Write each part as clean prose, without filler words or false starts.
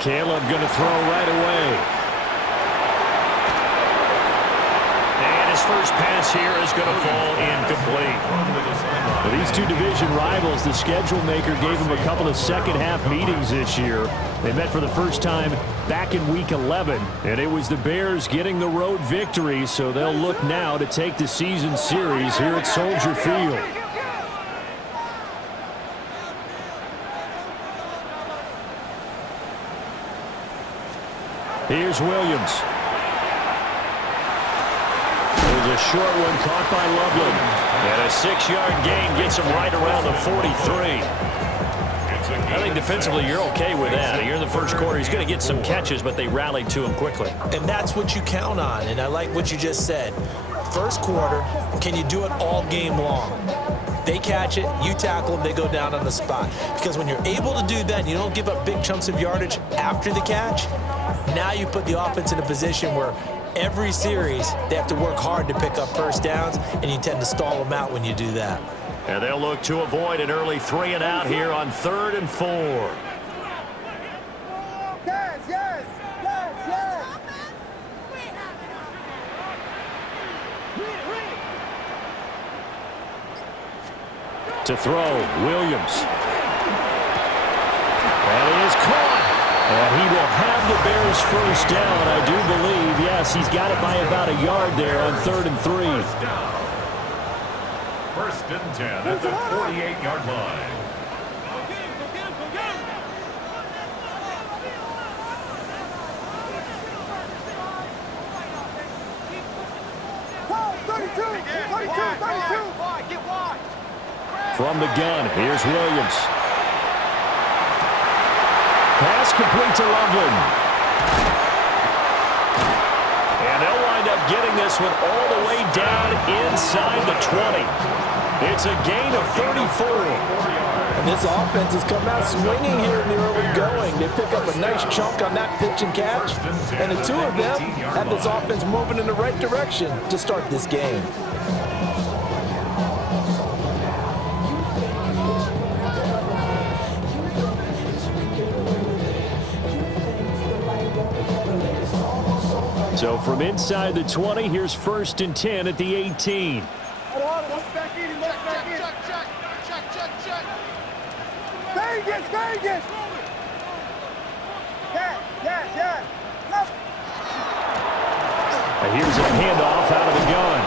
Caleb going to throw right away. And his first pass here is going to fall incomplete. Well, these two division rivals, the schedule maker gave them a couple of second-half meetings this year. They met for the first time back in Week 11, and it was the Bears getting the road victory, so they'll look now to take the season series here at Soldier Field. Here's Williams. There's a short one caught by Loveland. And a 6-yard gain gets him right around the 43. I think defensively you're okay with that. Here in the first quarter, he's going to get some catches, but they rallied to him quickly. And that's what you count on, and I like what you just said. First quarter, can you do it all game long? They catch it, you tackle them, they go down on the spot. Because when you're able to do that, you don't give up big chunks of yardage after the catch, now you put the offense in a position where every series they have to work hard to pick up first downs, and you tend to stall them out when you do that. And they'll look to avoid an early 3-and-out here on 3rd and 4. Yes. To throw, Williams. And he is caught. And he will have the Bears first down, I do believe. Yes, he's got it by about a yard there on 3rd and 3. First and 10 at the 48-yard line. From the gun, here's Williams. Pass complete to Loveland. And they'll wind up getting this one all the way down inside the 20. It's a gain of 34. And this offense has come out swinging here in the early going. They pick up a nice chunk on that pitch and catch. And the two of them have this offense moving in the right direction to start this game. So from inside the 20, here's 1st and 10 at the 18. Vegas. Yes. Here's a handoff out of the gun.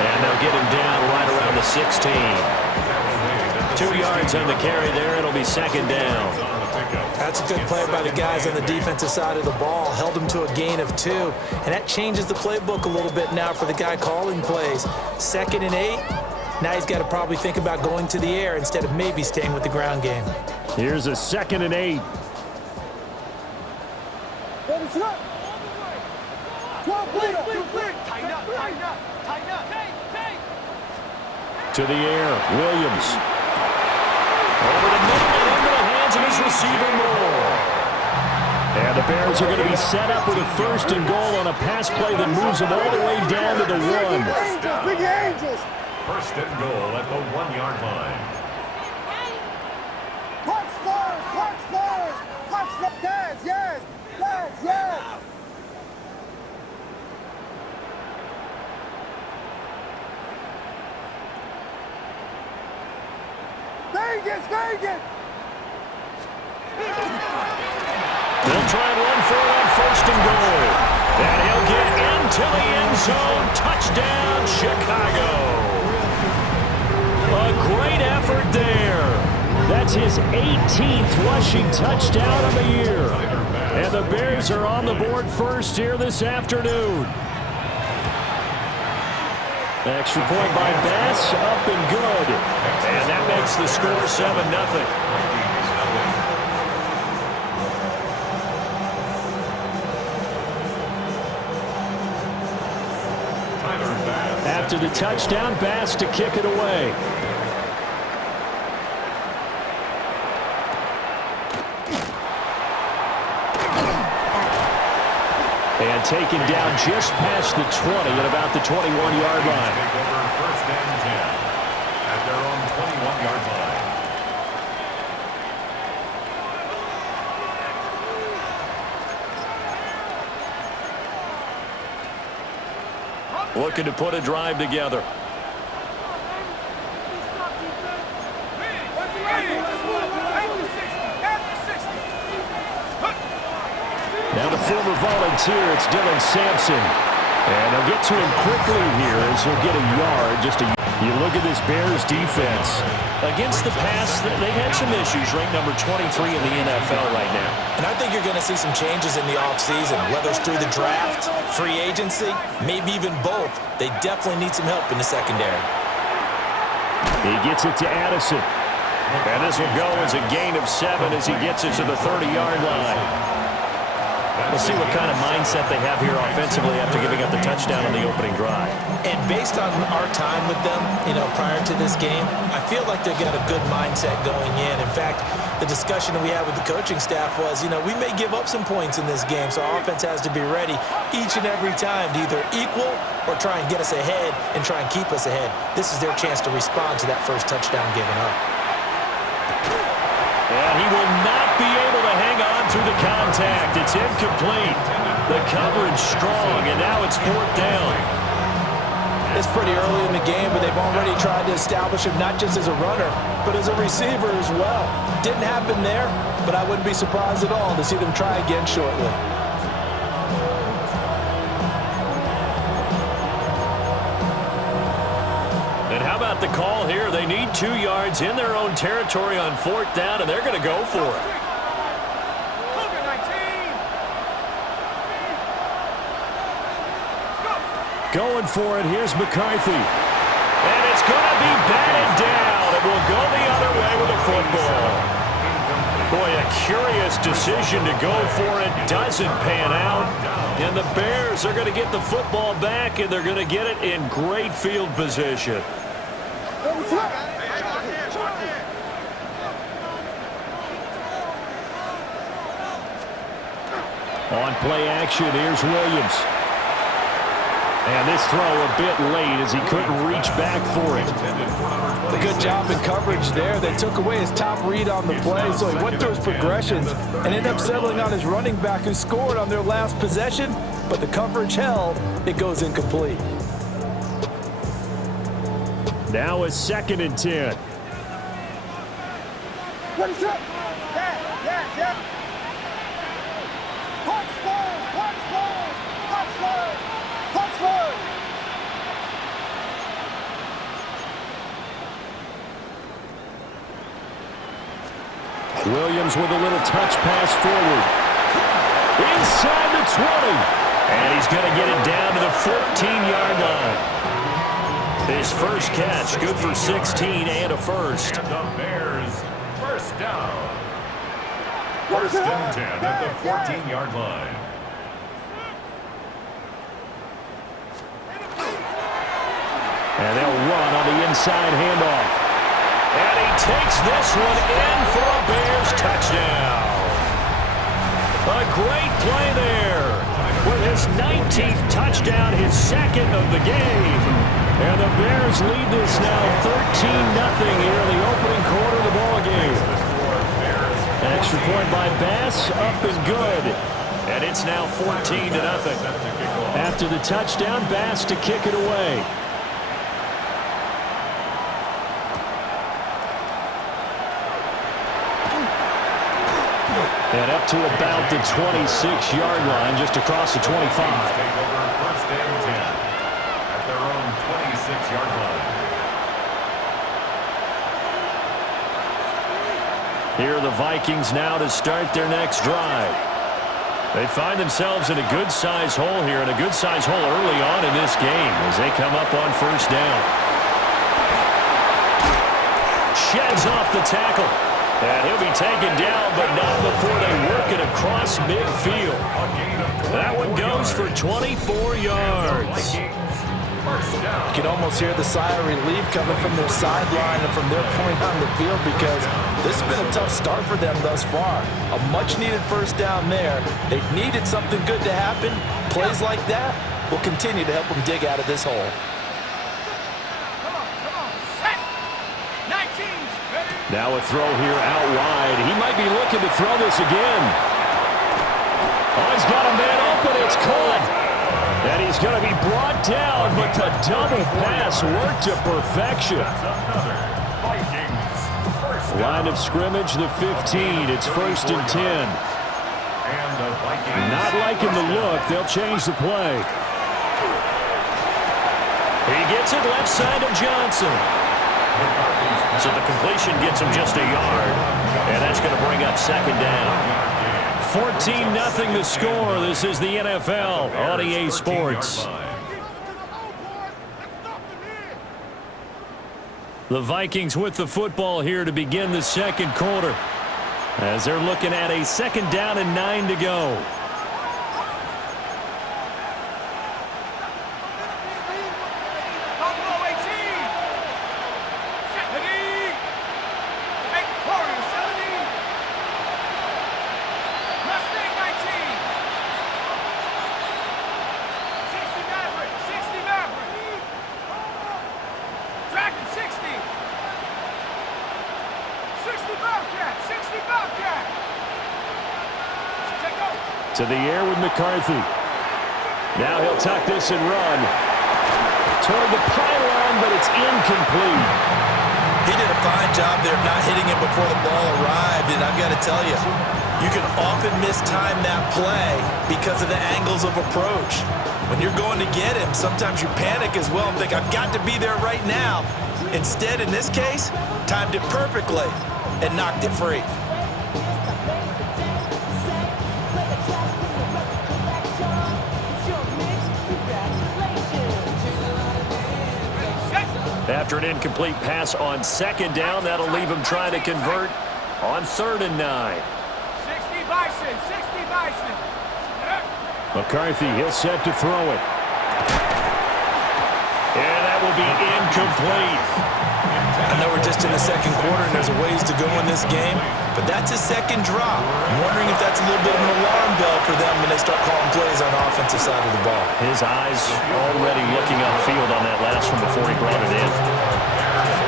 And they'll get him down right around the 16. 2 yards on the carry there. It'll be 2nd down. That's a good play by the guys on the defensive side of the ball. Held them to a gain of 2. And that changes the playbook a little bit now for the guy calling plays. 2nd and 8. Now he's got to probably think about going to the air instead of maybe staying with the ground game. Here's a 2nd and 8. To the air, Williams. Over the middle and into the hands of his receiver, Moore. And the Bears are going to be set up with a 1st and goal on a pass play that moves them all the way down to the 1. Big Angels. 1st and goal at the 1-yard line. Yes. Vegas. They'll try and run for it on 1st and goal. And he'll get into the end zone. Touchdown, Chicago. A great effort there. That's his 18th rushing touchdown of the year. And the Bears are on the board first here this afternoon. Extra point by Bass, up and good. And that makes the score 7-0. After the touchdown, Bass to kick it away. And taken down just past the 20 at about the 21-yard line. Take over 1st and 10 at their own 21-yard line. looking to put a drive together. Now the former volunteer, it's Dylan Sampson. And he'll get to him quickly here as he'll get a yard. You look at this Bears defense. Against the pass, they've had some issues, ranked number 23 in the NFL right now. And I think you're going to see some changes in the offseason, whether it's through the draft, free agency, maybe even both. They definitely need some help in the secondary. He gets it to Addison. And this will go as a gain of 7 as he gets it to the 30-yard line. We'll see what kind of mindset they have here offensively after giving up the touchdown on the opening drive. And based on our time with them, prior to this game, I feel like they've got a good mindset going in. In fact, the discussion that we had with the coaching staff was, we may give up some points in this game, so our offense has to be ready each and every time to either equal or try and get us ahead and try and keep us ahead. This is their chance to respond to that first touchdown given up. And he will not be able to hang on through the contact. It's incomplete. The coverage strong, and now it's 4th down. It's pretty early in the game, but they've already tried to establish him not just as a runner, but as a receiver as well. Didn't happen there, but I wouldn't be surprised at all to see them try again shortly. And how about the call here? They need 2 yards in their own territory on 4th down, and they're going to go for it. Going for it, here's McCarthy. And it's going to be batted down. It will go the other way with the football. Boy, a curious decision to go for it. Doesn't pan out. And the Bears are going to get the football back, and they're going to get it in great field position. On play action, here's Williams. And this throw a bit late as he couldn't reach back for it. A good job in coverage there. They took away his top read on the play, so he went through his progressions and ended up settling on his running back who scored on their last possession, but the coverage held. It goes incomplete. Now it's 2nd and 10. What is up? Yeah. Punch forward. Williams with a little touch pass forward. Inside the 20. And he's going to get it down to the 14-yard line. His first catch, good for 16 and a first. And the Bears, first down. 1st and 10 at the 14-yard line. And they'll run on the inside handoff. And he takes this one in for a Bears touchdown. A great play there. With his 19th touchdown, his 2nd of the game. And the Bears lead this now 13-0 here in the opening quarter of the ballgame. An extra point by Bass, up and good. And it's now 14-0. After the touchdown, Bass to kick it away. And up to about the 26-yard line, just across the 25. Take over 1st and 10 at their own 26-yard line. Here are the Vikings now to start their next drive. They find themselves in a good-sized hole here, and a good-sized hole early on in this game as they come up on 1st down. Sheds off the tackle. And he'll be taken down, but not before they work it across midfield. That one goes for 24 yards. You can almost hear the sigh of relief coming from their sideline and from their point on the field, because this has been a tough start for them thus far. A much-needed 1st down there. They needed something good to happen. Plays like that will continue to help them dig out of this hole. Now a throw here out wide. He might be looking to throw this again. Oh, he's got a man open. It's caught. And he's going to be brought down, but the double pass worked to perfection. Line of scrimmage, the 15. It's 1st and 10. Not liking the look. They'll change the play. He gets it left side of Johnson. So the completion gets him just a yard. And that's going to bring up 2nd down. 14-0 the score. This is the NFL on EA Sports. The Vikings with the football here to begin the 2nd quarter, as they're looking at a 2nd down and 9 to go. To the air with McCarthy. Now he'll tuck this and run. Toward the pylon, but it's incomplete. He did a fine job there of not hitting him before the ball arrived, and I've got to tell you, you can often mistime that play because of the angles of approach. When you're going to get him, sometimes you panic as well and think, I've got to be there right now. Instead, in this case, timed it perfectly and knocked it free. After an incomplete pass on 2nd down, that'll leave him trying to convert on 3rd and 9. 60 Bison, 60 Bison. McCarthy, he'll set to throw it. And that will be incomplete. I know we're just in the 2nd quarter and there's a ways to go in this game, but that's his 2nd drop. I'm wondering if that's a little bit of an alarm bell for them when they start calling plays on the offensive side of the ball. His eyes already looking upfield on that last one before he brought it in.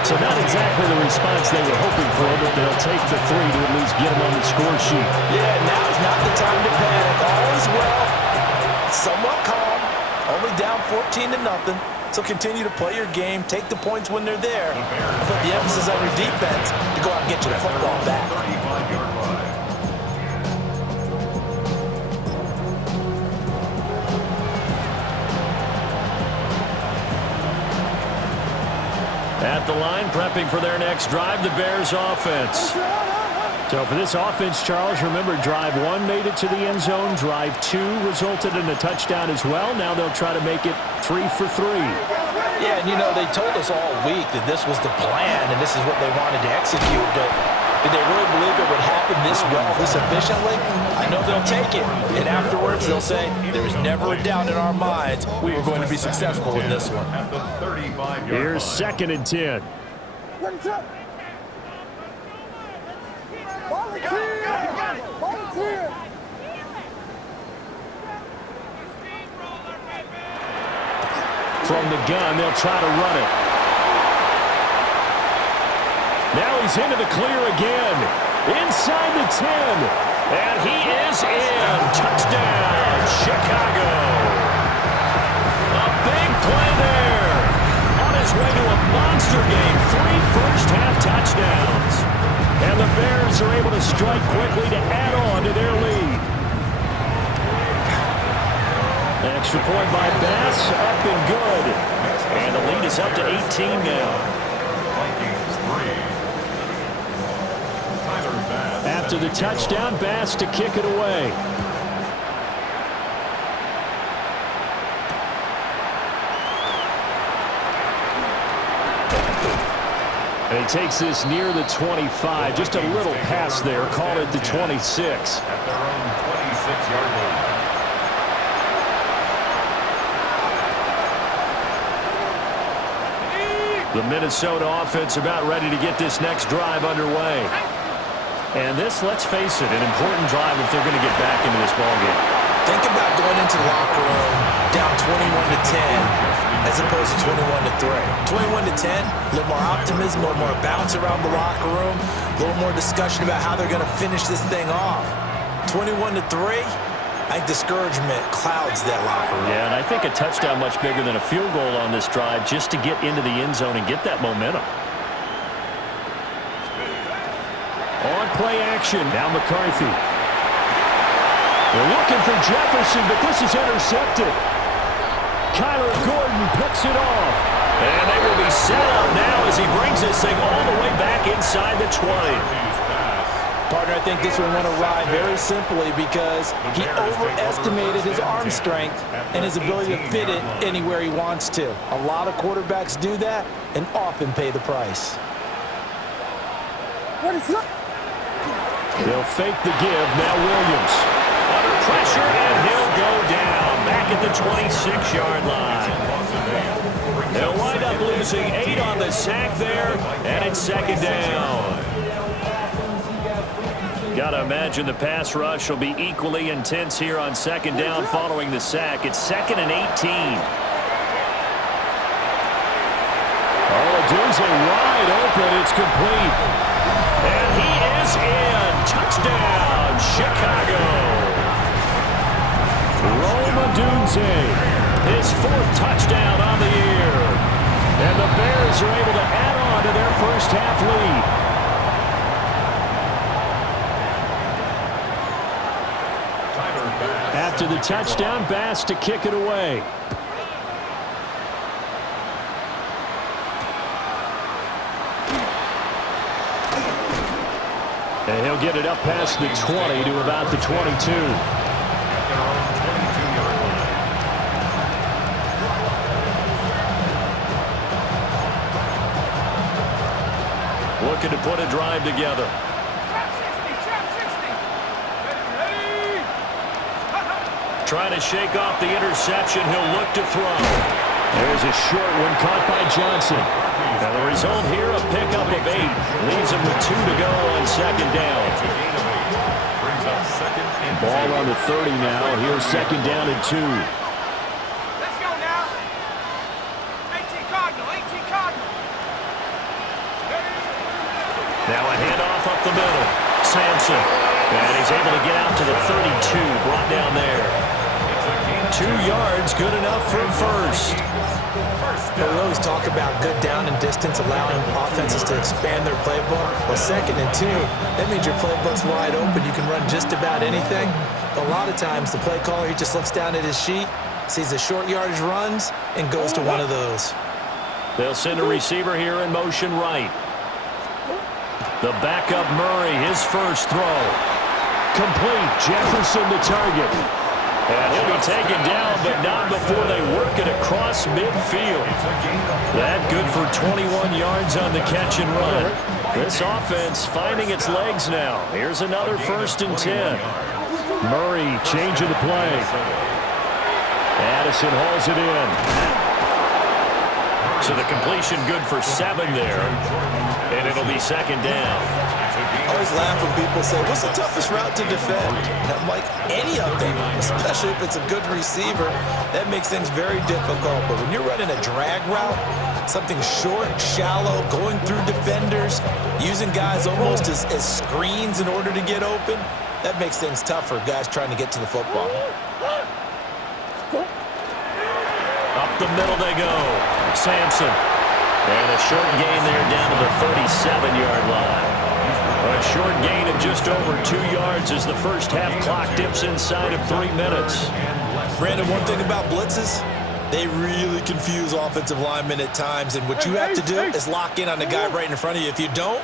So not exactly the response they were hoping for, but they'll take the 3 to at least get him on the score sheet. Yeah, now is not the time to panic. All is well, somewhat calm, only down 14-0. So continue to play your game, take the points when they're there, and put the emphasis on your defense to go out and get you the football back. At the line, prepping for their next drive, the Bears offense. So for this offense, Charles, remember, drive 1 made it to the end zone. Drive 2 resulted in a touchdown as well. Now they'll try to make it 3 for 3. Yeah, and you know, they told us all week that this was the plan and this is what they wanted to execute, but did they really believe it would happen this well, this efficiently? I know they'll take it, and afterwards they'll say, there's never a doubt in our minds we were going to be successful in this one. Here's 2nd and 10. From the gun, they'll try to run it. Now he's into the clear again. Inside the 10. And he is in. Touchdown, Chicago. A big play there. On his way to a monster game. 3 first-half touchdowns. And the Bears are able to strike quickly to add on to their lead. Extra point by Bass, up and good. And the lead is up to 18 now. After the touchdown, Bass to kick it away. And he takes this near the 25. Just a little pass there. Call it the 26. At their own 26-yard line. The Minnesota offense about ready to get this next drive underway. And this, let's face it, an important drive if they're going to get back into this ballgame. Think about going into the locker room down 21-10 as opposed to 21-3. 21-10, a little more optimism, a little more bounce around the locker room, a little more discussion about how they're going to finish this thing off. 21-3, I think discouragement clouds that locker room. Yeah, and I think a touchdown much bigger than a field goal on this drive just to get into the end zone and get that momentum. On play action, now McCarthy. They're looking for Jefferson, but this is intercepted. Kyler Gordon picks it off. And they will be set up now as he brings this thing all the way back inside the 20. Partner, I think this one went awry very simply because he overestimated his arm strength and his ability to fit it anywhere he wants to. A lot of quarterbacks do that and often pay the price. What is up? They'll fake the give. Now Williams. Under pressure, and he'll go down. Back at the 26-yard line. They'll wind up losing 8 on the sack there, and it's second down. Got to imagine the pass rush will be equally intense here on second down following the sack. It's 2nd and 18. Dunze wide open. It's complete. And he is in. Touchdown, Chicago. Dunze, his 4th touchdown on the year. And the Bears are able to add on to their first half lead. After the touchdown, Bass to kick it away. And he'll get it up past the 20 to about the 22. Looking to put a drive together. Trying to shake off the interception. He'll look to throw. There's a short one caught by Johnson. And the result here, a pickup of 8. Leaves him with 2 to go on second down. Ball on the 30 now. Here's second down and 2. Let's go now. 18 Cardinal, 18 Cardinal. Now a handoff up the middle. Sampson. And he's able to get out to the 32. Brought down there. 2 yards, good enough for first. We always talk about good down and distance, allowing offenses to expand their playbook. Well, 2nd and 2, that means your playbook's wide open. You can run just about anything. But a lot of times, the play caller, he just looks down at his sheet, sees the short yardage runs, and goes to one of those. They'll send a receiver here in motion right. The backup Murray, his first throw. Complete. Jefferson the target. And he'll be taken down, but not before they work it across midfield. That good for 21 yards on the catch and run. This offense finding its legs now. Here's another 1st and 10. Murray changing the play. Addison hauls it in. So the completion good for 7 there. And it'll be second down. I always laugh when people say, what's the toughest route to defend? And I'm like, any of them, especially if it's a good receiver. That makes things very difficult. But when you're running a drag route, something short, shallow, going through defenders, using guys almost as screens in order to get open, that makes things tough for guys trying to get to the football. Up the middle they go. Sampson. And a short gain there down to the 37-yard line. A short gain of just over 2 yards as the first half clock dips inside of 3 minutes. Brandon, one thing about blitzes, they really confuse offensive linemen at times, and what you have to do is lock in on the guy right in front of you. If you don't,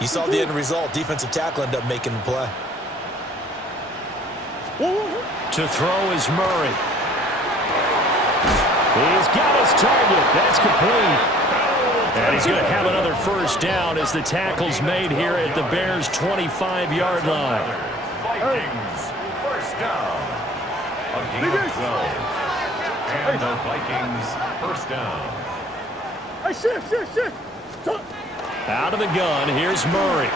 you saw the end result. Defensive tackle ended up making the play. To throw is Murray. He's got his target. That's complete. And he's going to have another first down as the tackle's made here at the Bears' 25-yard line. Vikings, first down. A gain of 12. And the Vikings, first down. Hey, shift. Out of the gun, here's Murray.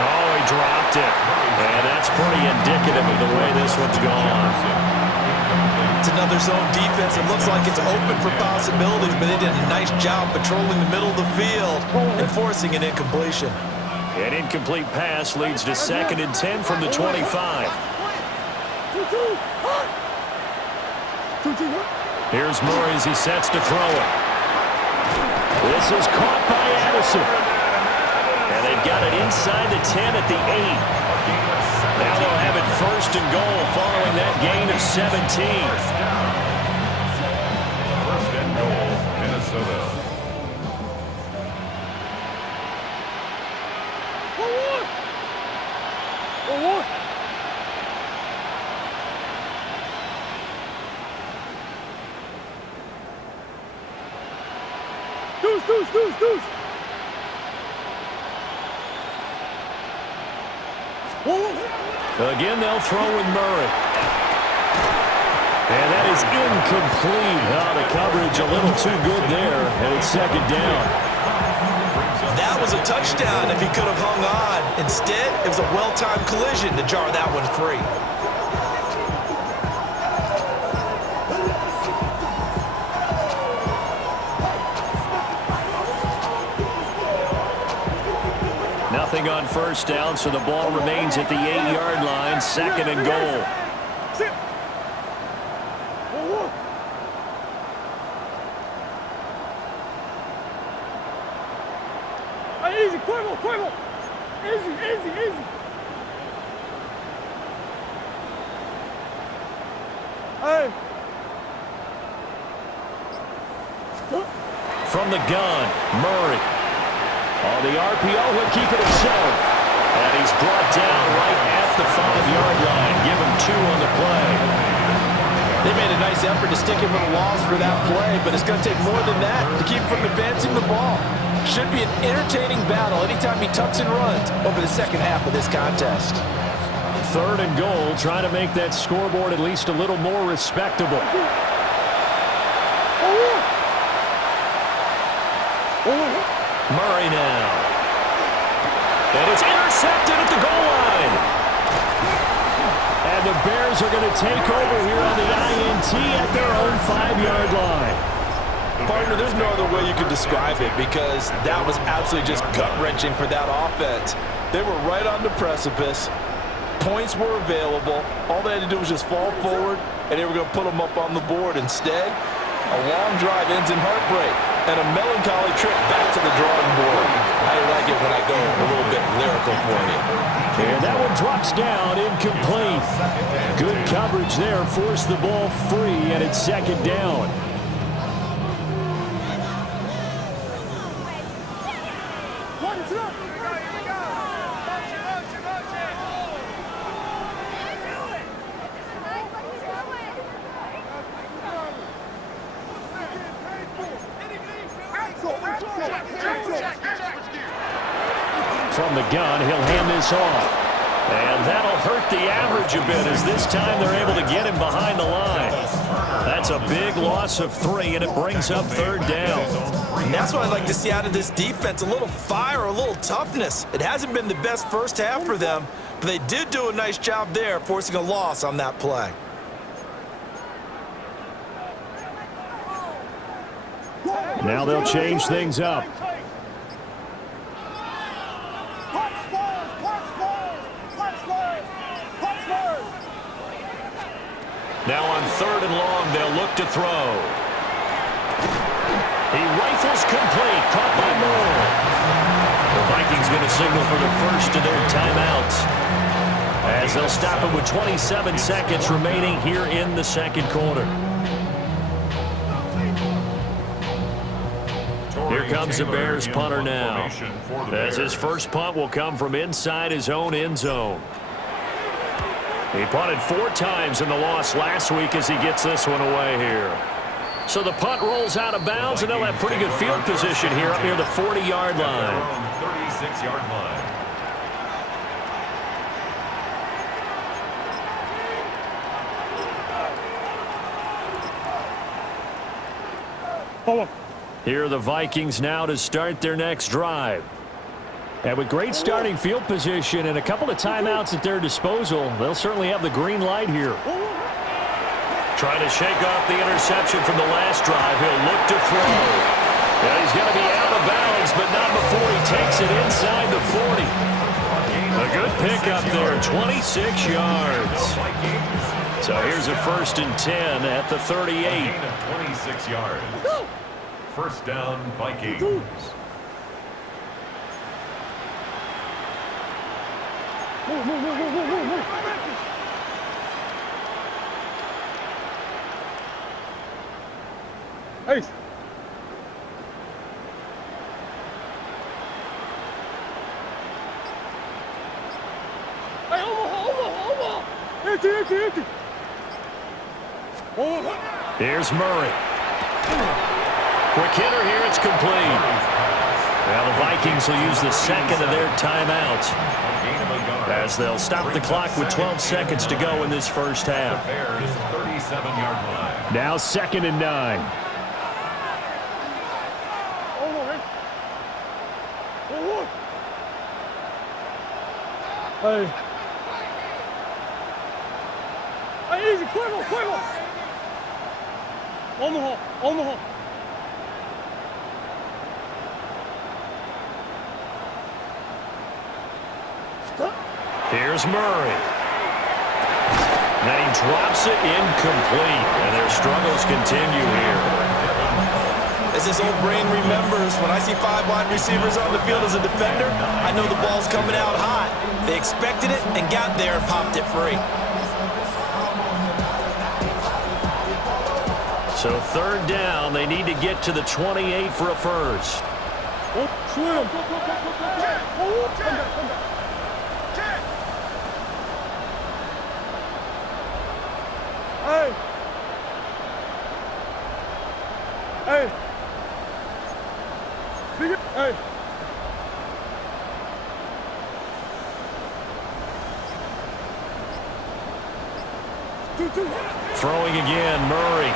Oh, he dropped it. And that's pretty indicative of the way this one's gone. It's another zone defense. It looks like it's open for possibilities, but they did a nice job patrolling the middle of the field and forcing an incompletion. An incomplete pass leads to 2nd and 10 from the 25. Here's Murray as he sets to throw it. This is caught by Addison. And they've got it inside the 10 at the 8. Now they'll have it first and goal following that gain of 17. First and goal, Minnesota. Deuce. Again, they'll throw with Murray. And that is incomplete. Oh, the coverage a little too good there, and it's second down. That was a touchdown if he could have hung on. Instead, it was a well-timed collision to jar that one free. Nothing on first down, so the ball remains at the 8-yard line, second and goal. Easy, Quavo. Easy. Hey. From the gun, Murray. On the RPO, he'll keep it himself. And he's brought down right at the 5-yard line. Give him 2 on the play. They made a nice effort to stick him with a loss for that play, but it's going to take more than that to keep him from advancing the ball. Should be an entertaining battle anytime he tucks and runs over the second half of this contest. Third and goal, trying to make that scoreboard at least a little more respectable. Murray now. And it's intercepted at the goal line. And the Bears are going to take over here on the INT at their own 5-yard line. Partner, there's no other way you could describe it because that was absolutely just gut-wrenching for that offense. They were right on the precipice. Points were available. All they had to do was just fall forward, and they were going to put them up on the board. Instead, a long drive ends in heartbreak and a melancholy trip back to the drawing board. I like it when I go a little bit lyrical for you. And that one drops down, incomplete. Good coverage there, forced the ball free, and it's second down. From the gun, he'll hand this off. And that'll hurt the average a bit as this time they're able to get him behind the line. That's a big loss of 3, and it brings up third down. And that's what I'd like to see out of this defense, a little fire, a little toughness. It hasn't been the best first half for them, but they did do a nice job there, forcing a loss on that play. Now they'll change things up. Now on third and long, they'll look to throw. He rifles complete, caught by Moore. The Vikings going to signal for the first of their timeouts, as they'll stop it with 27 seconds remaining here in the second quarter. Here comes the Bears punter now, as his first punt will come from inside his own end zone. He punted 4 times in the loss last week as he gets this one away here. So the punt rolls out of bounds, and they'll have pretty good field position here up near the 40-yard line. 36-yard line. Here are the Vikings now to start their next drive. And with great starting field position and a couple of timeouts at their disposal, they'll certainly have the green light here. Trying to shake off the interception from the last drive. He'll look to throw. Yeah, he's going to be out of bounds, but not before he takes it inside the 40. A good pickup there, 26 yards. So here's a 1st and 10 at the 38. A gain of 26 yards. First down, Vikings. Move, move, move, move, move, move. Hey. Hey, over. Empty. Here's Murray. Quick hitter here, it's complete. Well, the Vikings will use the second of their timeouts as they'll stop the clock with 12 seconds to go in this first half. Bears 37-yard line. Now 2nd and 9. Hey. Hey, easy, quiver. On the hole. Here's Murray. Then he drops it incomplete, and their struggles continue here. As his old brain remembers, when I see 5 wide receivers on the field as a defender, I know the ball's coming out hot. They expected it and got there and popped it free. So 3rd down, they need to get to the 28 for a first. Swim. Hey. Hey. Throwing again, Murray.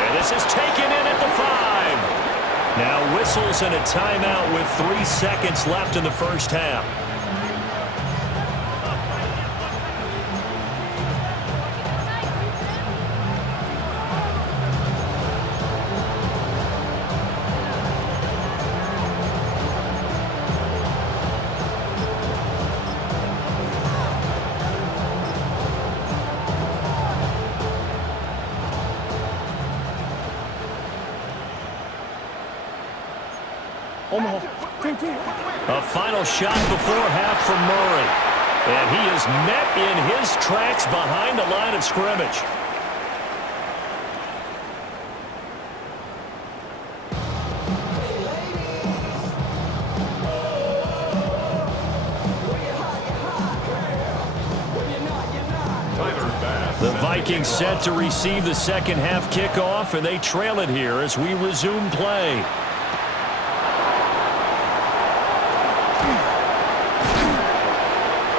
And this is taken in at the 5. Now whistles and a timeout with 3 seconds left in the first half. A final shot before half from Murray. And he is met in his tracks behind the line of scrimmage. The Vikings set to receive the second half kickoff, and they trail it here as we resume play.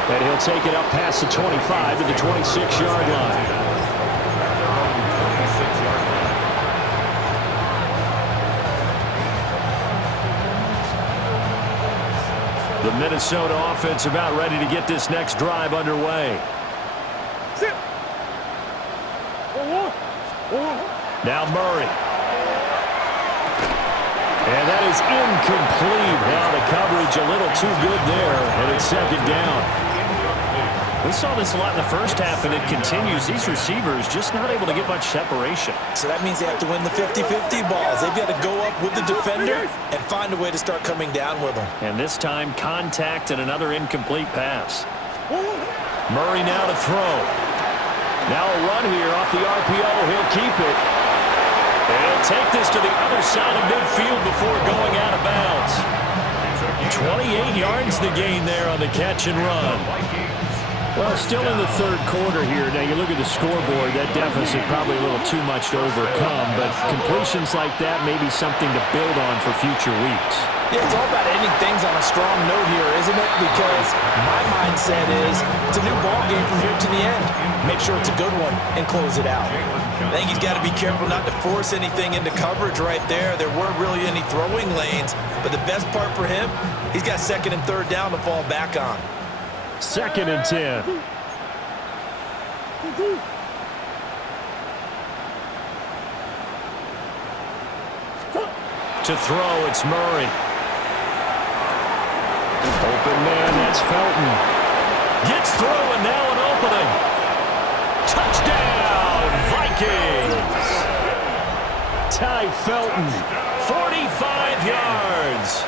And he'll take it up past the 25 to the 26-yard line. The Minnesota offense about ready to get this next drive underway. Sit. Now Murray. And that is incomplete. Now the coverage a little too good there, and it's 2nd down. We saw this a lot in the first half, and it continues. These receivers just not able to get much separation. So that means they have to win the 50-50 balls. They've got to go up with the defender and find a way to start coming down with them. And this time, contact and another incomplete pass. Murray now to throw. Now a run here off the RPO. He'll keep it. And he'll take this to the other side of midfield before going out of bounds. 28 yards the gain there on the catch and run. Well, still in the 3rd quarter here. Now, you look at the scoreboard, that deficit probably a little too much to overcome, but completions like that may be something to build on for future weeks. Yeah, it's all about ending things on a strong note here, isn't it? Because my mindset is it's a new ball game from here to the end. Make sure it's a good one and close it out. I think he's got to be careful not to force anything into coverage right there. There weren't really any throwing lanes, but the best part for him, he's got 2nd and 3rd down to fall back on. 2nd and 10. To throw, it's Murray. Open man, that's Felton. Gets through, and now an opening. Touchdown, Vikings! Ty Felton, 45 yards.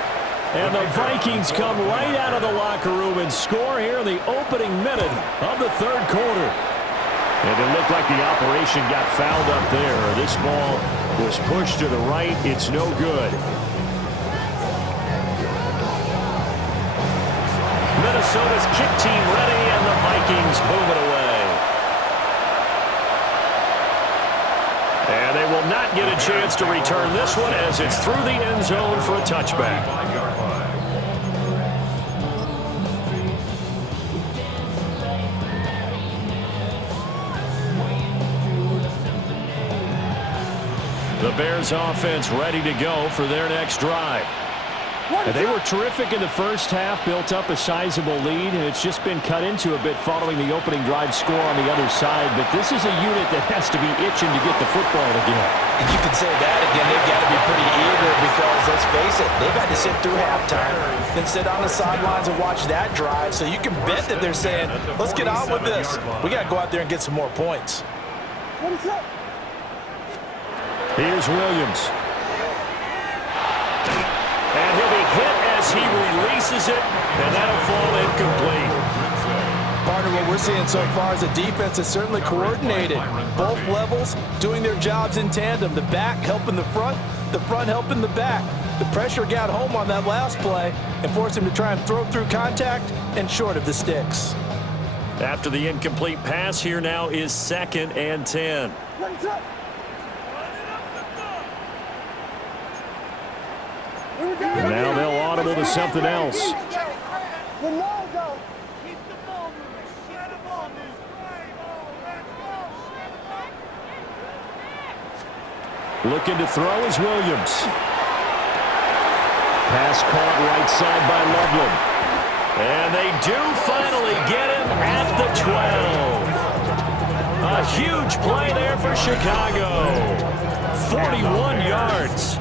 And the Vikings come right out of the locker room and score here in the opening minute of the third quarter. And it looked like the operation got fouled up there. This ball was pushed to the right. It's no good. Minnesota's kick team ready, and the Vikings move it away. And they will not get a chance to return this one as it's through the end zone for a touchback. The Bears offense ready to go for their next drive. And they were terrific in the first half, built up a sizable lead, and it's just been cut into a bit following the opening drive score on the other side. But this is a unit that has to be itching to get the football again. And you can say that again. They've got to be pretty eager because, let's face it, they've had to sit through halftime, then sit on the sidelines and watch that drive. So you can bet that they're saying, let's get on with this. We got to go out there and get some more points. What is that? Here's Williams. And he'll be hit as he releases it, and that'll fall incomplete. Partner, what we're seeing so far is the defense is certainly coordinated. Both levels doing their jobs in tandem. The back helping the front helping the back. The pressure got home on that last play and forced him to try and throw through contact and short of the sticks. After the incomplete pass, here now is 2nd and 10. What's up? And now they'll audible to something else. Looking to throw is Williams. Pass caught right side by Loveland. And they do finally get him at the 12. A huge play there for Chicago. 41 yards.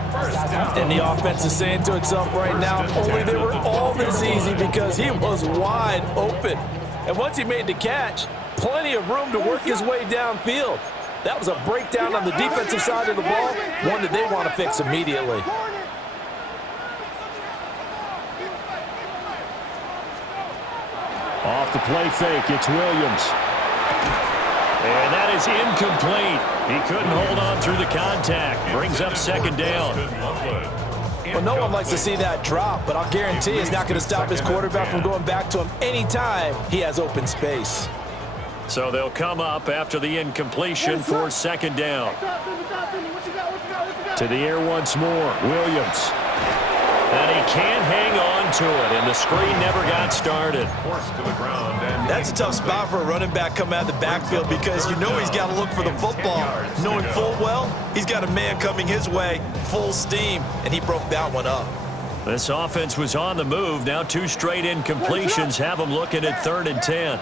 And the offense is saying to itself right now, only they were all this easy because he was wide open. And once he made the catch, plenty of room to work his way downfield. That was a breakdown on the defensive side of the ball, one that they want to fix immediately. Off the play fake, it's Williams. And that is incomplete. He couldn't hold on through the contact. Brings up 2nd down. Well, no one likes to see that drop, but I'll guarantee it's not going to stop his quarterback from going back to him anytime he has open space. So they'll come up after the incompletion for 2nd down. To the air once more, Williams. And he can't hang on to it, and the screen never got started. Forced to the ground, and That's a tough spot for a running back coming out of the backfield because you know he's got to look for the football. Knowing full well, he's got a man coming his way, full steam, and he broke that one up. This offense was on the move. Now 2 straight incompletions have them looking at 3rd and 10.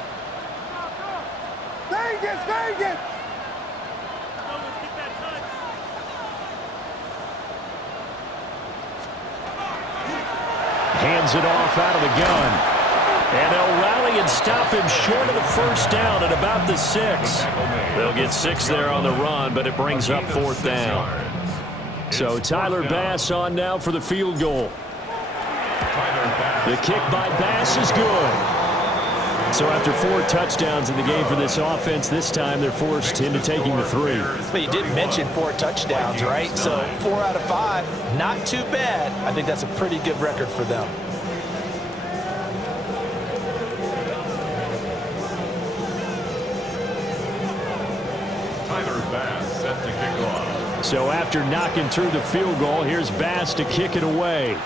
Vegas! Hands it off out of the gun. And they'll rally and stop him short of the 1st down at about the 6. They'll get 6 there on the run, but it brings up 4th down. So Tyler Bass on now for the field goal. The kick by Bass is good. So after 4 touchdowns in the game for this offense, this time they're forced into taking the 3. But you did mention 4 touchdowns, right? So 4 out of 5, not too bad. I think that's a pretty good record for them. Tyler Bass set to kick off. So after knocking through the field goal, here's Bass to kick it away.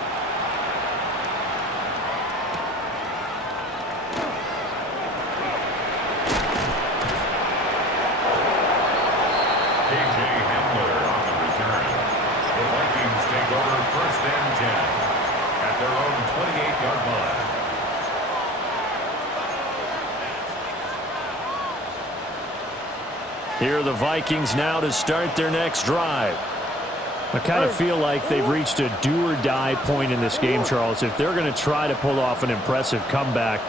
At their own 28-yard line. Here are the Vikings now to start their next drive. I kind of feel like they've reached a do-or-die point in this game, Charles. If they're going to try to pull off an impressive comeback,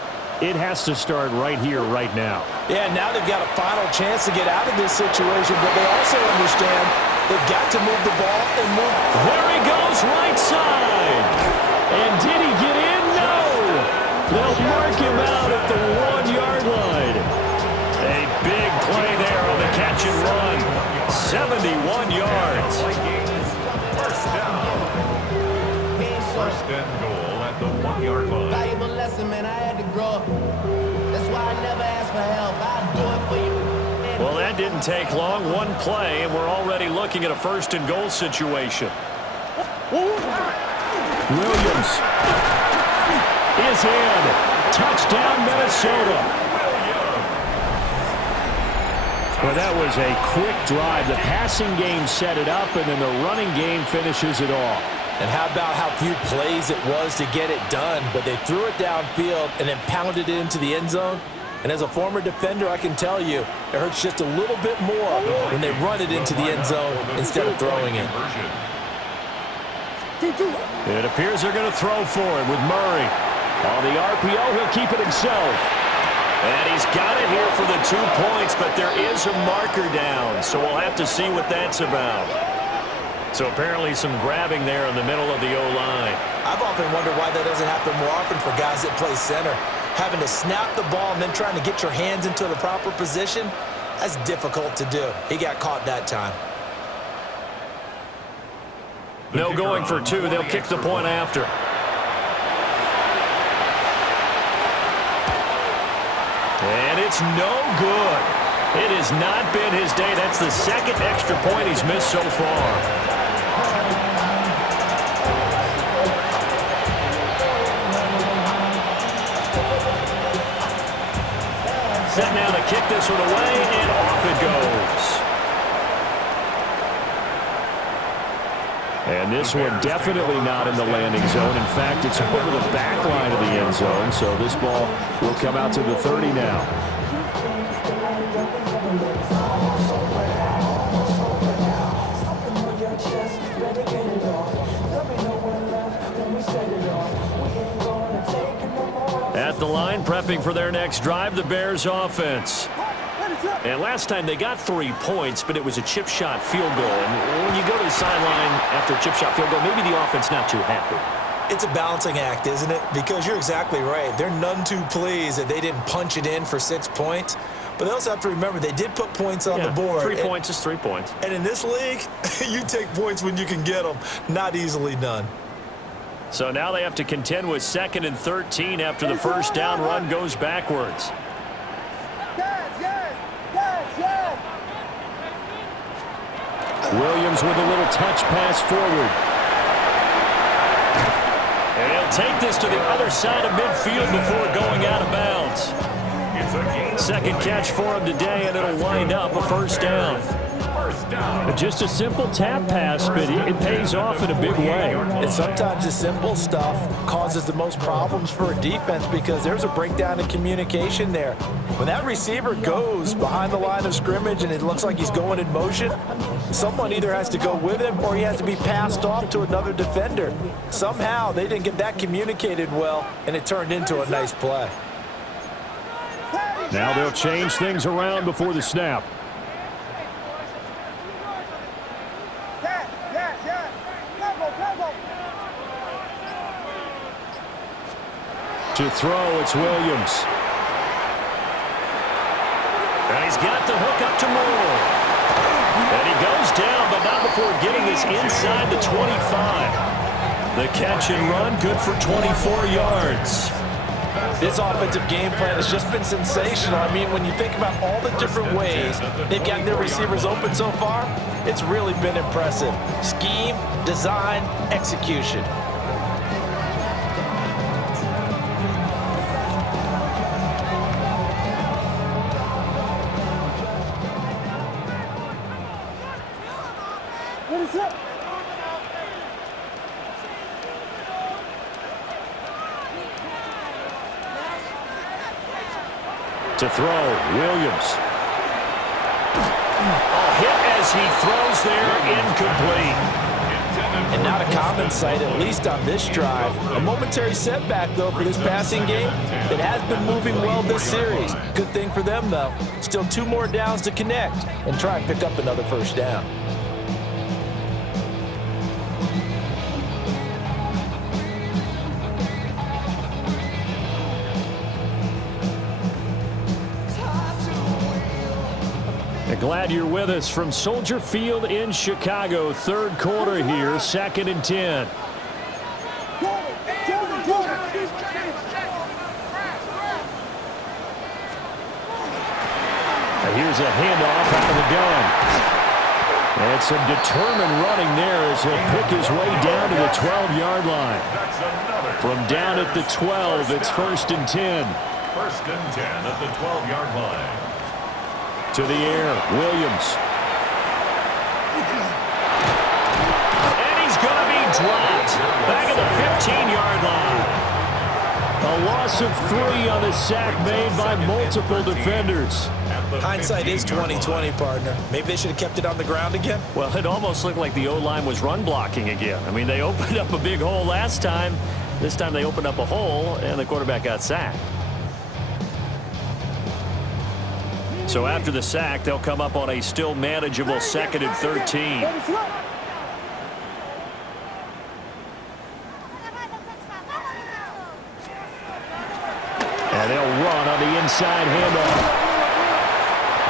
It has to start right here, right now. Yeah, now they've got a final chance to get out of this situation, but they also understand they've got to move the ball and move. There he goes, right side. And did he get in? No. They'll mark him out at the 1-yard line. A big play there on the catch and run. 71 yards. First down. First and goal at the 1-yard line. Valuable lesson, man. I had to grow up. That's why I never ask for help. I'll do it for you. Well, that didn't take long. One play, and we're already looking at a first and goal situation. Williams is in. Touchdown, Minnesota. Well, that was a quick drive. The passing game set it up, and then the running game finishes it off. And how about how few plays it was to get it done, but they threw it downfield and then pounded it into the end zone. And as a former defender, I can tell you, it hurts just a little bit more when they run it into the end zone instead of throwing it. It appears they're going to throw for it with Murray. On the RPO, he'll keep it himself. And he's got it here for the 2 points, but there is a marker down, so we'll have to see what that's about. So apparently some grabbing there in the middle of the O-line. I've often wondered why that doesn't happen more often for guys that play center. Having to snap the ball and then trying to get your hands into the proper position, that's difficult to do. He got caught that time. No going for 2. They'll kick the point after. And it's no good. It has not been his day. That's the second extra point he's missed so far. Set now to kick this one away, and off it goes. And this one definitely not in the landing zone. In fact, it's over the back line of the end zone, so this ball will come out to the 30 now. At the line, prepping for their next drive, the Bears offense. And last time they got 3 points, but it was a chip shot field goal. And when you go to the sideline after a chip shot field goal, maybe the offense not too happy. It's a balancing act, isn't it? Because you're exactly right. They're none too pleased that they didn't punch it in for 6 points. But they also have to remember they did put points on the board. 3 points is 3 points. And in this league, you take points when you can get them. Not easily done. So now they have to contend with 2nd and 13 after the first down run goes backwards. Williams with a little touch pass forward. And he'll take this to the other side of midfield before going out of bounds. Second catch for him today, and it'll wind up a first down. Just a simple tap pass, but it pays off in a big way. And sometimes the simple stuff causes the most problems for a defense because there's a breakdown in communication there. When that receiver goes behind the line of scrimmage and it looks like he's going in motion, someone either has to go with him or he has to be passed off to another defender. Somehow they didn't get that communicated well, and it turned into a nice play. Now they'll change things around before the snap. To throw, it's Williams. And he's got the hook up to Moore. And he goes down, but not before getting this inside the 25. The catch and run, good for 24 yards. This offensive game plan has just been sensational. I mean, when you think about all the different ways they've gotten their receivers open so far, it's really been impressive. Scheme, design, execution. To throw, Williams. A hit as he throws there, incomplete. And not a common sight, at least on this drive. A momentary setback, though, for this passing game that has been moving well this series. Good thing for them, though. Still 2 more downs to connect and try and pick up another first down. Glad you're with us from Soldier Field in Chicago. Third quarter here, 2nd and 10. Here's a handoff out of the gun. And some determined running there as he'll pick his way down to the 12-yard line. From down at the 12, it's 1st and 10. 1st and 10 at the 12-yard line. To the air, Williams. And he's going to be dropped. Back at the 15-yard line. A loss of 3 on the sack made by multiple defenders. Hindsight is 20/20, partner. Maybe they should have kept it on the ground again. Well, it almost looked like the O-line was run blocking again. I mean, they opened up a big hole last time. This time they opened up a hole, and the quarterback got sacked. So after the sack, they'll come up on a still manageable 2nd and 13. And they'll run on the inside handoff.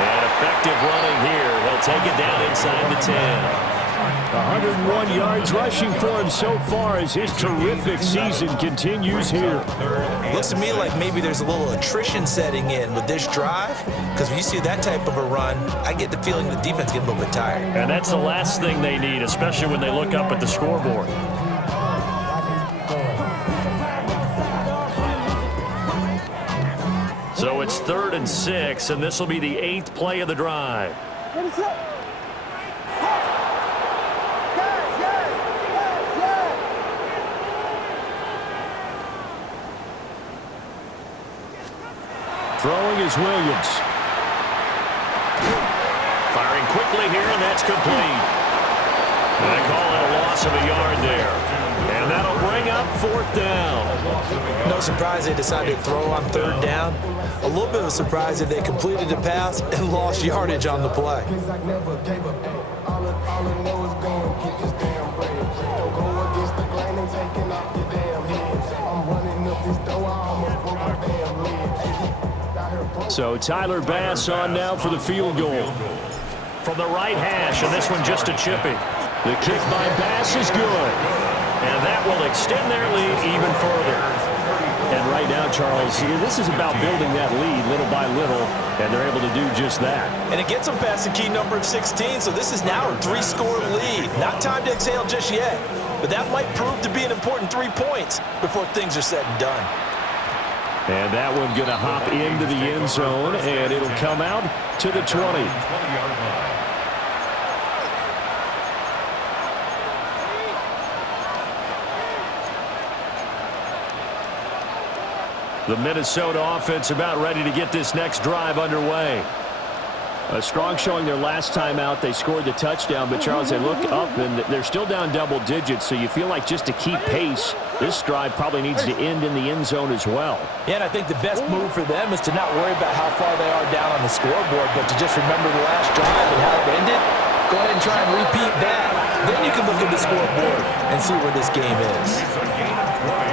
And effective running here. He'll take it down inside the 10. 101 yards rushing for him so far as his terrific season continues here. Looks to me like maybe there's a little attrition setting in with this drive, because when you see that type of a run, I get the feeling the defense gets a little bit tired. And that's the last thing they need, especially when they look up at the scoreboard. So it's 3rd and 6, and this will be the 8th play of the drive. Throwing is Williams. Firing quickly here, and that's complete. And they call it a loss of a yard there. And that'll bring up 4th down. No surprise they decided to throw on 3rd down. A little bit of a surprise that they completed the pass and lost yardage on the play. So Tyler Bass on now for the field goal. From the right hash, and this one just a chippy. The kick by Bass is good. And that will extend their lead even further. And right now, Charles, this is about building that lead little by little, and they're able to do just that. And it gets them past the key number of 16, so this is now a 3-score lead. Not time to exhale just yet, but that might prove to be an important 3 points before things are said and done. And that one going to hop into the end zone, and it'll come out to the 20. The Minnesota offense about ready to get this next drive underway. A strong showing their last time out. They scored the touchdown, but Charles, they look up and they're still down double digits, so you feel like just to keep pace, this drive probably needs to end in the end zone as well. Yeah, and I think the best move for them is to not worry about how far they are down on the scoreboard, but to just remember the last drive and how it ended. Go ahead and try and repeat that. Then you can look at the scoreboard and see where this game is.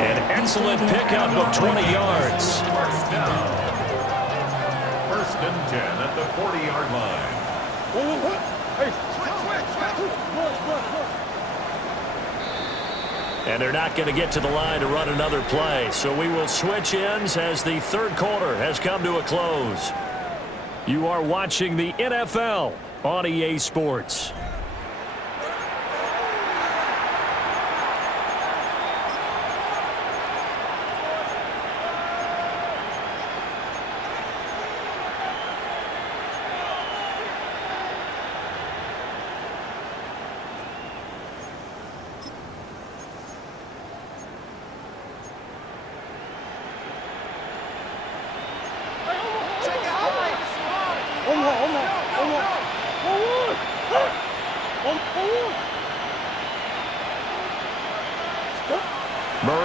An excellent pickup of 20 yards. First and 10 at the 40-yard line. And they're not going to get to the line to run another play. So we will switch ends as the third quarter has come to a close. You are watching the NFL on EA Sports.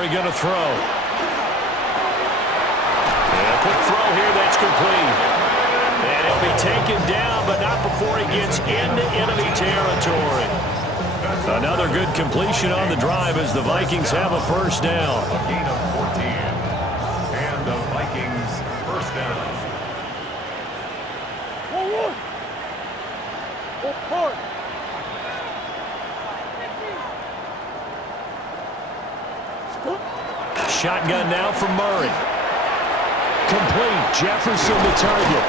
Murray going to throw. And a quick throw here that's complete. And he'll be taken down, but not before he gets into enemy territory. Another good completion on the drive as the Vikings have a first down. A gain of 14. And the Vikings first down. Shotgun now from Murray. Complete. Jefferson the target.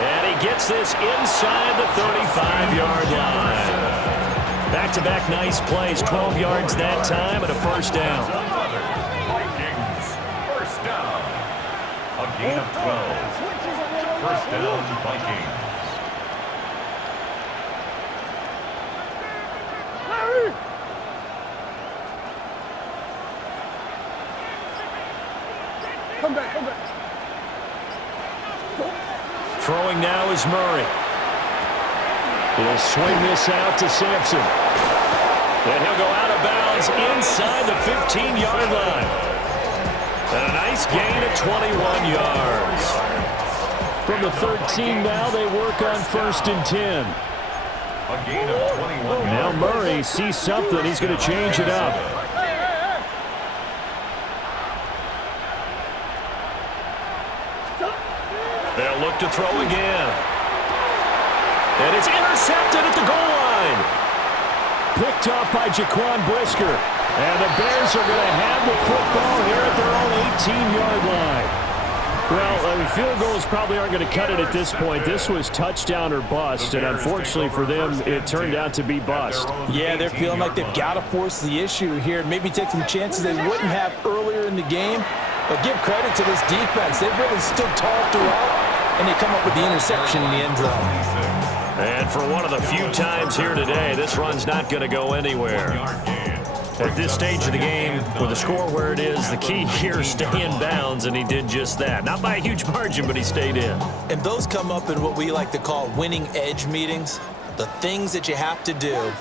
And he gets this inside the 35-yard line. Back-to-back nice plays. 12 yards that time and a first down. Vikings first down. A gain of 12. First down, Vikings. Come back, come back. Throwing now is Murray. He'll swing this out to Sampson. And he'll go out of bounds inside the 15-yard line. And a nice gain of 21 yards. From the 13 now, they work on 1st and 10. A gain of 21 Now yards. Murray sees something. He's going to change it up. They'll look to throw again. And it's intercepted at the goal line. Picked off by Jaquan Brisker. And the Bears are going to have the football here at their own 18-yard line. Well, field goals probably aren't going to cut it at this point. This was touchdown or bust, and unfortunately for them, it turned out to be bust. Yeah, they're feeling like they've got to force the issue here. Maybe take some chances they wouldn't have earlier in the game. But give credit to this defense. They've really stood tall throughout, and they come up with the interception in the end zone. And for one of the few times here today, this run's not going to go anywhere. At this stage of the game, with the score where it is, the key here is stay in bounds, and he did just that. Not by a huge margin, but he stayed in. And those come up in what we like to call winning edge meetings. The things that you have to do,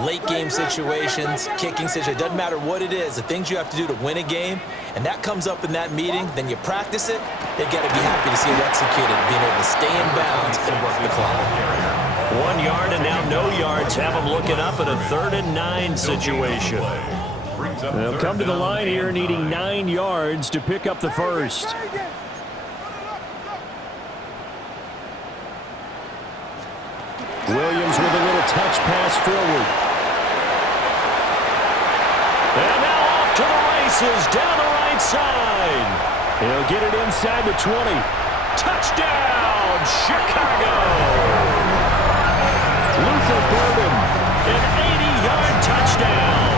late game situations, kicking situations, doesn't matter what it is, the things you have to do to win a game, and that comes up in that meeting, then you practice it, they've got to be happy to see it executed, being able to stay in bounds and work the clock. 1 yard and now no yards. Have them looking up in a 3rd and 9 situation. They'll come to the line here needing 9 yards to pick up the first. Williams with a little touch pass forward. And now off to the races down the right side. He'll get it inside the 20. Touchdown, Chicago! Luther Burden, an 80-yard touchdown.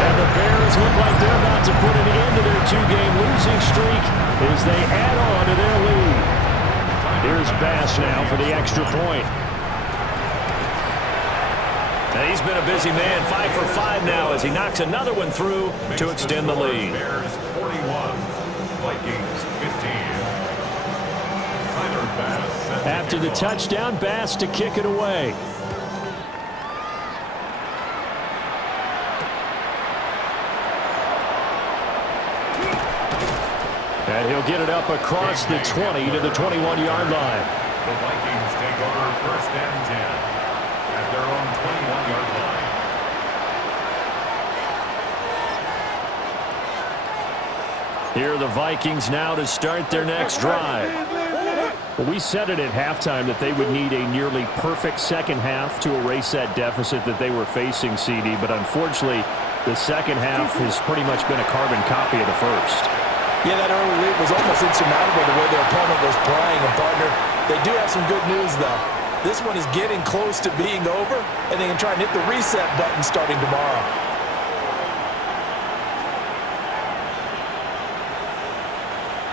And the Bears look like they're about to put an end to their 2-game losing streak as they add on to their lead. Here's Bass now for the extra point. And he's been a busy man, 5 for 5 now as he knocks another one through to extend the lead. Bears 41, Vikings 15. Tyler Bass. After the touchdown, Bass to kick it away. And he'll get it up across the 20 to the 21-yard line. The Vikings take over 1st and 10 at their own 21-yard line. Here are the Vikings now to start their next drive. Well, we said it at halftime that they would need a nearly perfect second half to erase that deficit that they were facing, CD, but unfortunately, the second half has pretty much been a carbon copy of the first. Yeah, that early lead was almost insurmountable the way their opponent was playing. And, partner, they do have some good news, though. This one is getting close to being over, and they can try and hit the reset button starting tomorrow.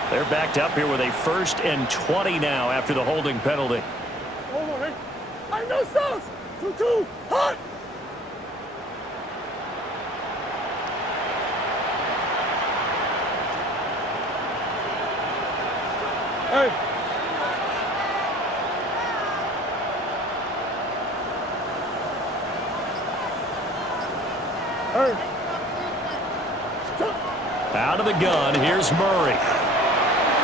They're backed up here with a 1st and 20 now after the holding penalty. Hold on, I know sauce. 2-2, hot. Hey. Hey. Stop. Out of the gun, here's Murray.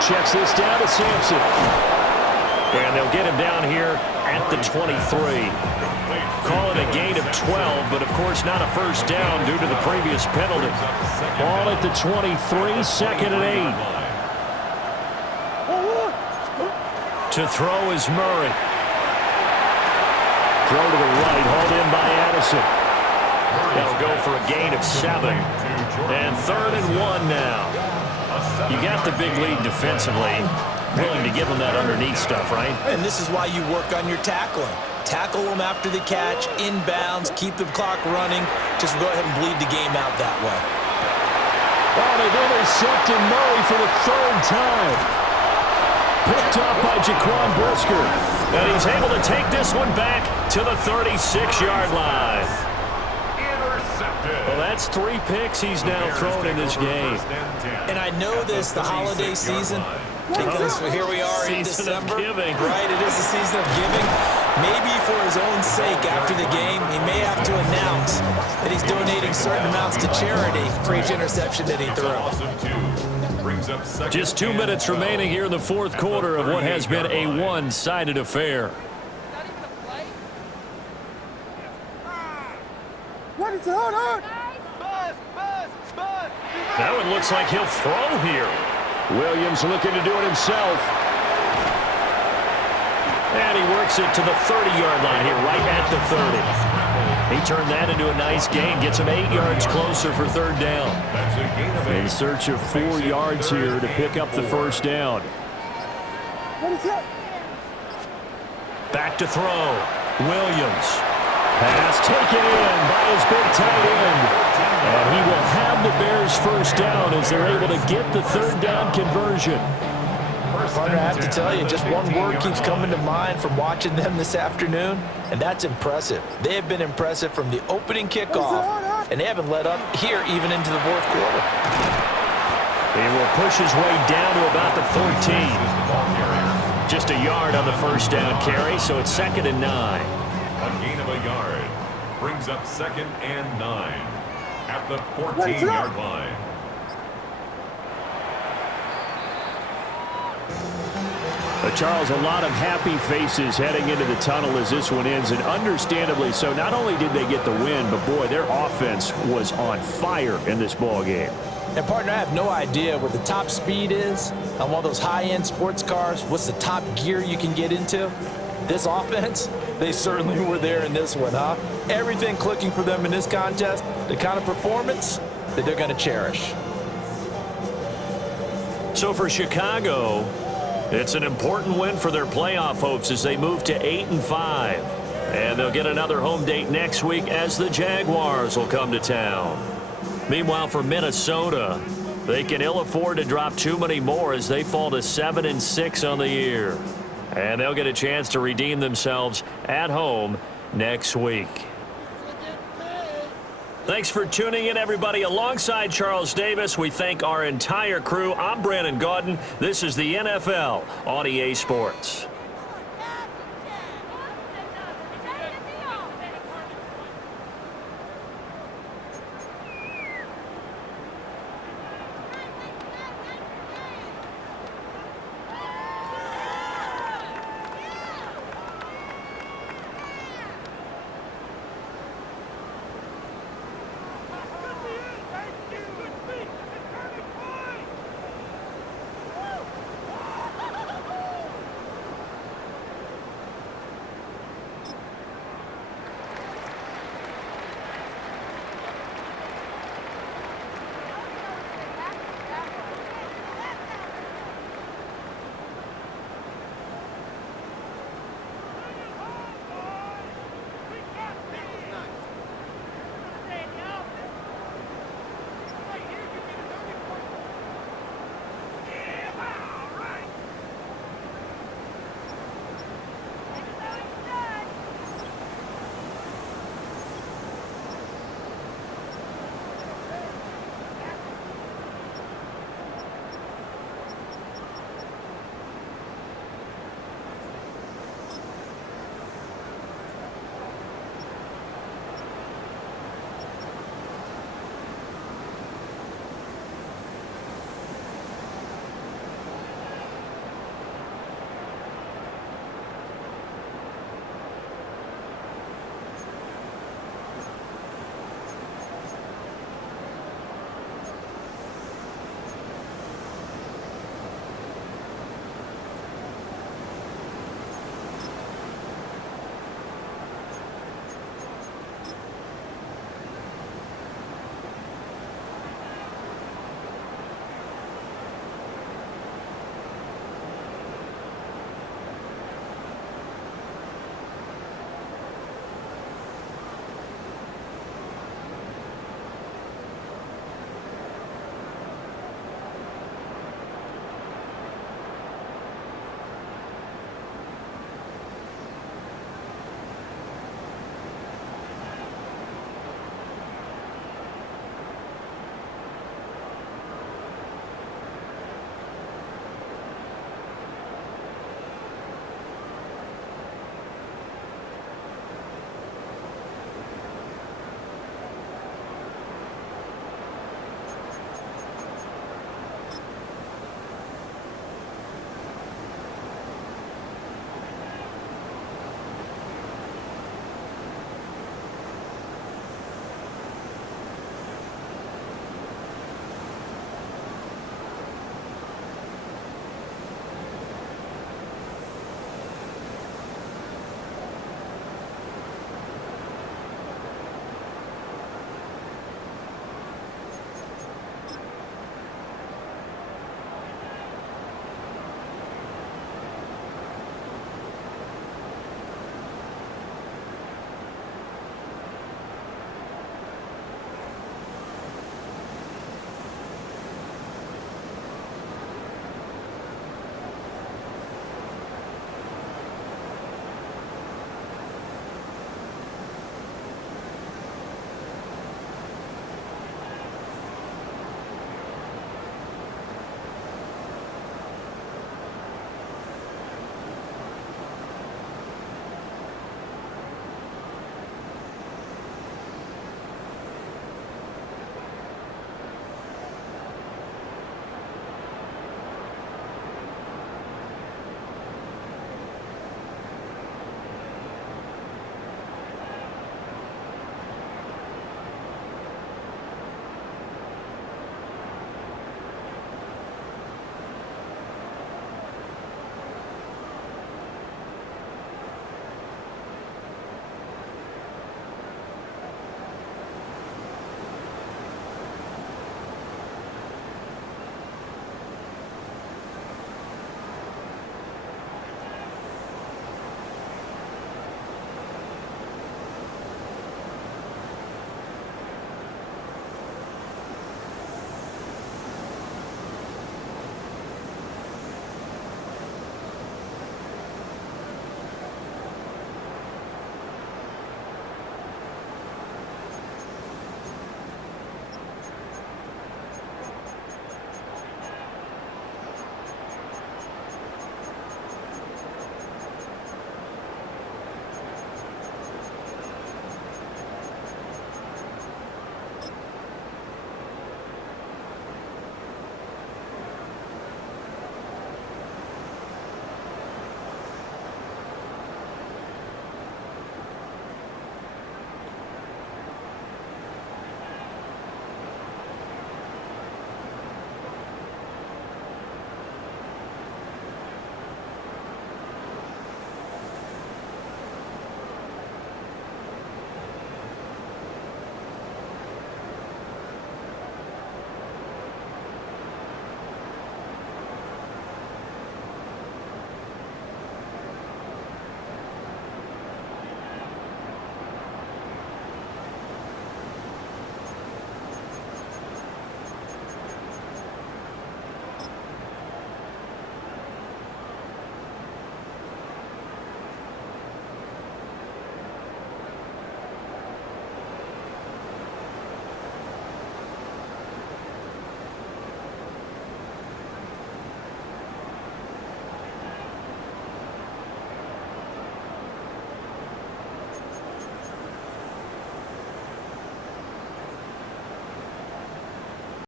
Checks this down to Sampson. And they'll get him down here at the 23. Call it a gain of 12, but of course not a first down due to the previous penalty. Ball at the 23, second and 8. To throw is Murray. Throw to the right, hauled in by Addison. That'll go for a gain of 7. And 3rd and 1 now. You got the big lead defensively. Willing to give them that underneath stuff, right? And this is why you work on your tackling. Tackle them after the catch, inbounds, keep the clock running. Just go ahead and bleed the game out that way. Oh, they've intercepted Murray for the 3rd time. Picked up by Jaquan Brisker. And he's able to take this one back to the 36-yard line. Well, that's 3 picks he's now thrown in this game. And I know this, the holiday season, because here we are in December. Right, it is the season of giving. Maybe for his own sake after the game, he may have to announce that he's donating certain amounts to charity for each interception that he threw. Just 2 minutes remaining here in the 4th quarter of what has been a one-sided affair. What is it? Hold on! That one looks like he'll throw here. Williams looking to do it himself. And he works it to the 30-yard line here, right at the 30. He turned that into a nice gain, gets him 8 yards closer for 3rd down. In search of 4 yards here to pick up the first down. What is that? Back to throw. Williams. Pass taken in by his big tight end. And he will have the Bears first down as they're able to get the 3rd down conversion. Partner, I have to tell you, just one word keeps coming to mind from watching them this afternoon, and that's impressive. They have been impressive from the opening kickoff, and they haven't let up here even into the 4th quarter. He will push his way down to about the 14. Just a yard on the first down carry, so it's 2nd and 9. A gain of a yard brings up 2nd and 9 at the 14-yard line. Charles, a lot of happy faces heading into the tunnel as this one ends, and understandably so. Not only did they get the win, but boy, their offense was on fire in this ball game. And partner, I have no idea what the top speed is on one of those high-end sports cars. What's the top gear you can get into? This offense, they certainly were there in this one, huh? Everything clicking for them in this contest, the kind of performance that they're going to cherish. So for Chicago, it's an important win for their playoff hopes as they move to 8-5. And they'll get another home date next week as the Jaguars will come to town. Meanwhile, for Minnesota, they can ill afford to drop too many more as they fall to 7-6 on the year. And they'll get a chance to redeem themselves at home next week. Thanks for tuning in, everybody. Alongside Charles Davis, we thank our entire crew. I'm Brandon Gaudin. This is the NFL on EA Sports.